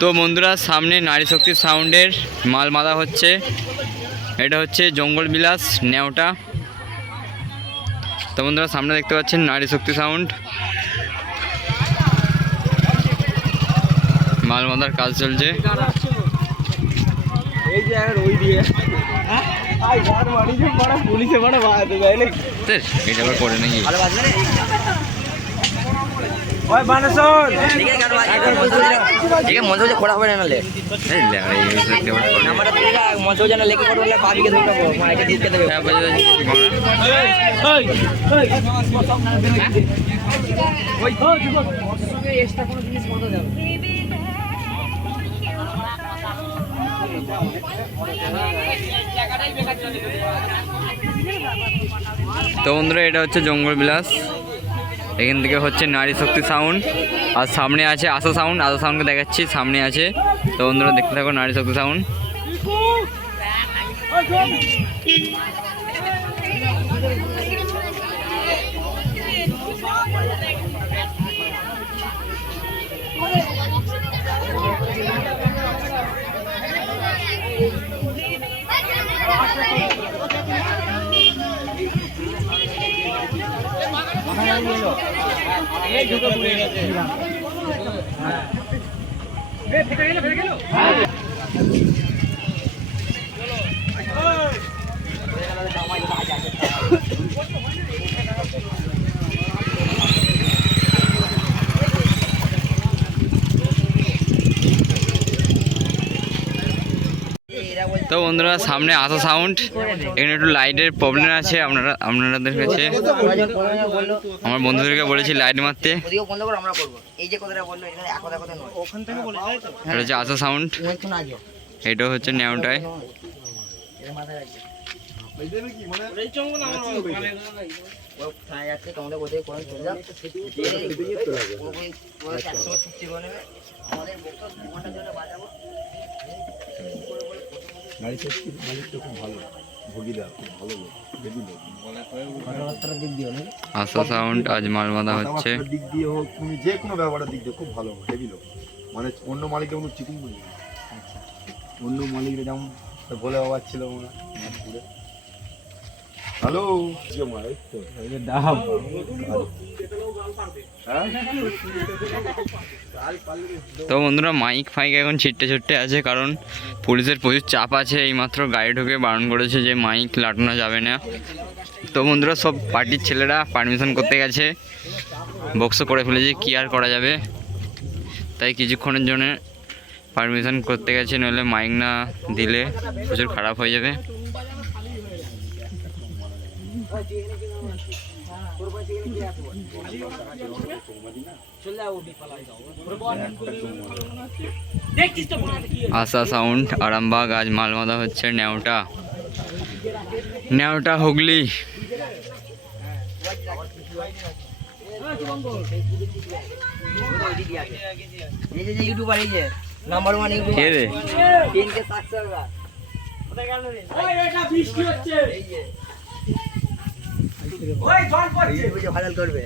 তো বন্ধুরা সামনে নারী শক্তি সাউন্ডের মাল মাদা হচ্ছে। এটা হচ্ছে জঙ্গল বিলাস নেওটা। তো বন্ধুরা সামনে দেখতে পাচ্ছেন নারী শক্তি সাউন্ড, মাল মাদার কাজ চলছে। এটা আবার করে নাকি খোলা হবে না তো বন্ধুরা এটা হচ্ছে জঙ্গল বিলাস, এখান থেকে হচ্ছে নারী শক্তি সাউন্ড, আর সামনে আছে আশা সাউন্ড। আশা সাউন্ডকে দেখাচ্ছি, সামনে আছে। তো বন্ধুরা দেখতে থাকো নারী শক্তি সাউন্ড। তো বন্ধুরা সামনে আশা সাউন্ড, এখানে একটু লাইটের প্রবলেম আছে। আপনাদের কাছে আমার বন্ধুদেরকে বলেছি লাইট মারতে। এটা হচ্ছে আশা সাউন্ড, এটা হচ্ছে নেওটায়। আশা সাউন্ড আজ মাল বাঁধা হচ্ছে। দিক দিয়ে হোক, তুমি যে কোনো ব্যাপারের দিক দিয়ে খুব ভালো হেভি লোক। মানে অন্য মালিক যেমন চিটিং বলি, অন্য মালিকরা যেমন বলে বাবার ছিল হ্যালো তো বন্ধুরা মাইক ফাইক এখন ছিট্টে আছে, কারণ পুলিশের প্রচুর চাপ আছে। এইমাত্র গাড়ি ঢুকে বারণ করেছে যে মাইক লাটানো যাবে না। তো বন্ধুরা সব পার্টির ছেলেরা পারমিশন করতে গেছে, বক্স করে ফেলেছে, কি আর করা যাবে। তাই কিছুক্ষণের জন্য পারমিশন করতে গেছে, নইলে মাইক না দিলে প্রচুর খারাপ হয়ে যাবে। আশা সাউন্ড আরামবাগ আজ মাল বাঁধা হচ্ছে নেওটা হুগলি। ভাইরাল করবে।